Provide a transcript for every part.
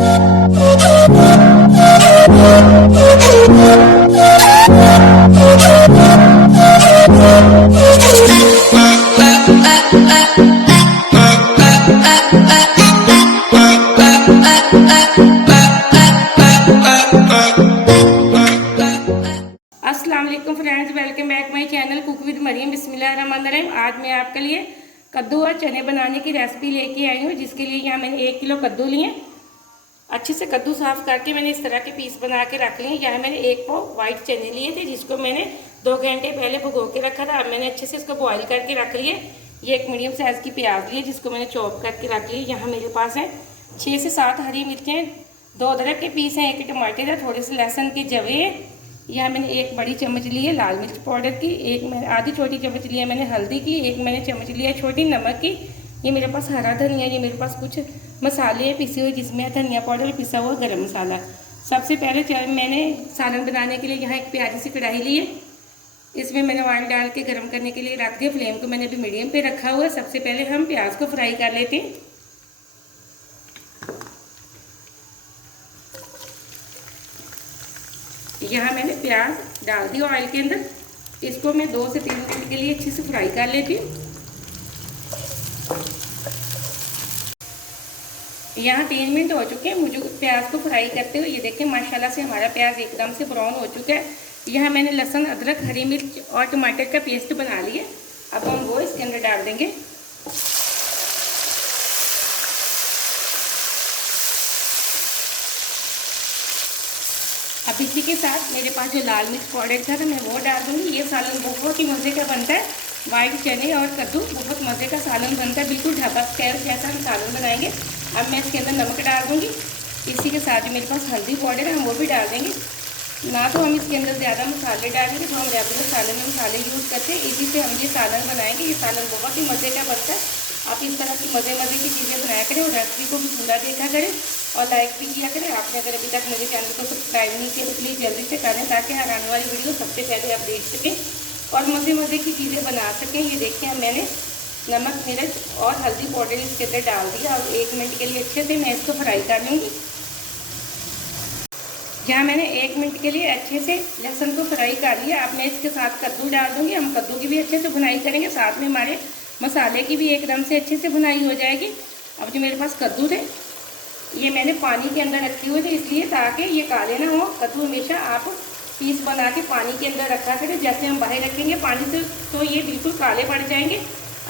अस्सलाम वालेकुम friends, welcome back my channel cook with Mariam. बिस्मिल्लाहिर्रहमानिर्रहीम। आज मैं आपके लिए कद्दू और चने बनाने की रेसिपी लेके आई हूँ, जिसके लिए यहाँ मैंने 1 किलो कद्दू लिए। अच्छे से कद्दू साफ़ करके मैंने इस तरह के पीस बना के रख लिए। यहाँ मैंने 1 पाव वाइट चने लिए थे, जिसको मैंने 2 घंटे पहले भिगो के रखा था। अब मैंने अच्छे से इसको बॉईल करके रख लिए। ये एक मीडियम साइज़ की प्याज ली, जिसको मैंने चॉप करके रख ली। यहाँ मेरे पास है 6 से 7 हरी मिर्चें, 2 अदरक के पीस हैं, 1 टमाटर है, थोड़े से लहसुन की जवे है। यहाँ मैंने 1 बड़ी चम्मच ली है लाल मिर्च पाउडर की, 1 मैंने आधी छोटी चम्मच ली है मैंने हल्दी की, 1 मैंने चम्मच लिया है छोटी नमक की। ये मेरे पास हरा धनिया, ये मेरे पास कुछ मसाले हैं पिसे हुए, जिसमें है धनिया पाउडर, पिसा हुआ गरम मसाला। सबसे पहले मैंने सालन बनाने के लिए यहाँ एक प्यारी सी कढ़ाई ली है। इसमें मैंने ऑयल डाल के गर्म करने के लिए रख दिया। फ्लेम को मैंने अभी मीडियम पे रखा हुआ है। सबसे पहले हम प्याज को फ्राई कर लेते हैं। यहाँ मैंने प्याज डाल दिया ऑयल के अंदर। इसको मैं 2 से 3 मिनट के लिए अच्छे से फ्राई कर लेती हूँ। यहाँ 3 मिनट हो चुके हैं मुझे प्याज को फ्राई करते हुए। ये देखिए माशाल्लाह से हमारा प्याज एकदम से ब्राउन हो चुका है। यहाँ मैंने लहसुन, अदरक, हरी मिर्च और टमाटर का पेस्ट बना लिया। अब हम वो इसके अंदर डाल देंगे। अब इसी के साथ मेरे पास जो लाल मिर्च पाउडर था मैं वो डाल दूँगी। ये सालन बहुत ही मज़े का बनता है। वाइट चने और कद्दू बहुत मज़े का सालन बनता है, बिल्कुल ढाबा स्टाइल जैसा हम सालन बनाएंगे। अब मैं इसके अंदर नमक डाल दूँगी। इसी के साथ मेरे पास हल्दी पाउडर है, हम वो भी डाल देंगे। ना तो हम इसके अंदर ज़्यादा मसाले डालेंगे, तो हम रेगुलर सालन में मसाले यूज़ करते हैं। इसी से हम ये सालन बनाएंगे। ये सालन बहुत ही मज़े का बनता है। आप इस तरह की मज़े की चीज़ें बनाया करें और रेसिपी को भी पूरा देखा करें और लाइक भी किया करें। आपने अगर अभी तक मेरे चैनल को सब्सक्राइब नहीं किया तो प्लीज़ जल्दी से करें, ताकि हर आने वाली वीडियो सबसे पहले आप देख सकें और मज़े की चीज़ें बना सकें। ये देखिए मैंने नमक, मिर्च और हल्दी पाउडर इसके अंदर डाल दिया और 1 मिनट के लिए अच्छे से मैं इसको फ्राई कर लूँगी। यहाँ मैंने 1 मिनट के लिए अच्छे से लहसुन को फ्राई कर लिया। अब मैं इसके साथ कद्दू डाल दूँगी। हम कद्दू की भी अच्छे से भुनाई करेंगे, साथ में हमारे मसाले की भी एकदम से अच्छे से भुनाई हो जाएगी। अब जो मेरे पास कद्दू थे ये मैंने पानी के अंदर रखे हुए थे, इसलिए ताकि ये काले ना हो। कद्दू हमेशा आप पीस बना के पानी के अंदर रखा करें। जैसे हम बाहर रखेंगे पानी से तो ये बिल्कुल काले पड़ जाएंगे।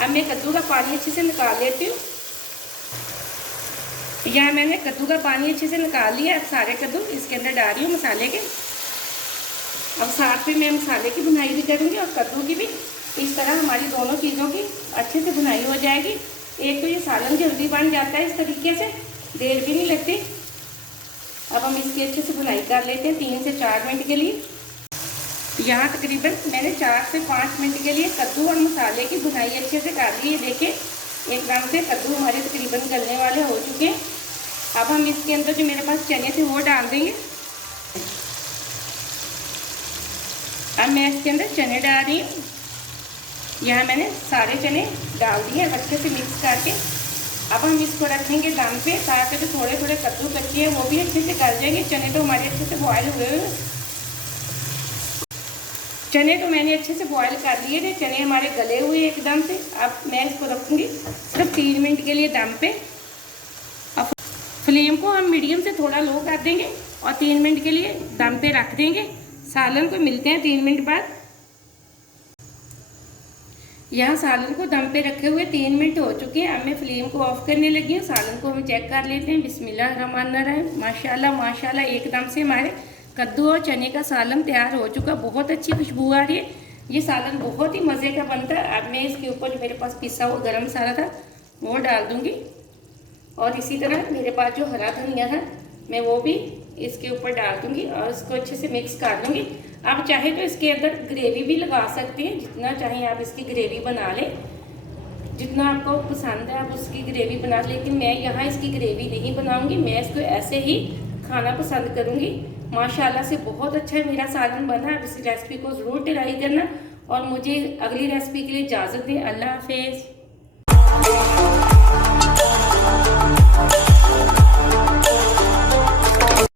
अब मैं कद्दू का पानी अच्छे से निकाल लेती हूँ। यहाँ मैंने कद्दू का पानी अच्छे से निकाल लिया। अब सारे कद्दू इसके अंदर डाल रही हूँ मसाले के। अब साथ में मैं मसाले की भुनाई भी करूँगी और कद्दू की भी। इस तरह हमारी दोनों चीज़ों की अच्छे से भुनाई हो जाएगी। एक तो ये सालन जल्दी बन जाता है, इस तरीके से देर भी नहीं लगती। अब हम इसकी अच्छे से भुनाई कर लेते हैं 3 से 4 मिनट के लिए। यहाँ तकरीबन मैंने 4 से 5 मिनट के लिए कद्दू और मसाले की भुनाई अच्छे से कर ली है। देखिए एकदम से कद्दू हमारे तकरीबन गलने वाले हो चुके हैं। अब हम इसके अंदर जो मेरे पास चने थे वो डाल देंगे। अब मैं इसके अंदर चने डाल रही हूँ। यहाँ मैंने सारे चने डाल दिए अच्छे से मिक्स करके। अब हम इसको रखेंगे दम पे, ताकि जो थोड़े थोड़े कद्दू कच्चे हैं वो भी अच्छे से गल जाएंगे। चने तो हमारे अच्छे से बॉयल हुए हुए। चने तो मैंने अच्छे से बॉयल कर लिए थे, चने हमारे गले हुए एकदम से। अब मैं इसको रखूँगी सिर्फ 3 मिनट के लिए दम पे। अब फ्लेम को हम मीडियम से थोड़ा लो कर देंगे और 3 मिनट के लिए दम पे रख देंगे। सालन को मिलते हैं 3 मिनट बाद। यहाँ सालन को दम पे रखे हुए 3 मिनट हो चुके हैं। अब मैं फ्लेम को ऑफ करने लगी हूँ। सालन को हम चेक कर लेते हैं। बिस्मिल्लाहिर्रहमानिर्रहीम। माशाल्लाह माशाल्लाह एकदम से हमारे कद्दू और चने का सालन तैयार हो चुका। बहुत अच्छी खुशबू आ रही है। ये सालन बहुत ही मज़े का बनता है। अब मैं इसके ऊपर जो मेरे पास पिसा हुआ गरम मसाला था वो डाल दूँगी और इसी तरह मेरे पास जो हरा धनिया था मैं वो भी इसके ऊपर डाल दूँगी और इसको अच्छे से मिक्स कर दूँगी। आप चाहे तो इसके अंदर ग्रेवी भी लगा सकते हैं, जितना चाहें आप इसकी ग्रेवी बना लें, जितना आपको पसंद है आप उसकी ग्रेवी बना। लेकिन मैं यहाँ इसकी ग्रेवी नहीं बनाऊँगी, मैं इसको ऐसे ही खाना पसंद करूँगी। माशाल्लाह से बहुत अच्छा मेरा सालन बना। इस रेसिपी को ज़रूर ट्राई करना और मुझे अगली रेसिपी के लिए इजाज़त दें। अल्लाह हाफिज़।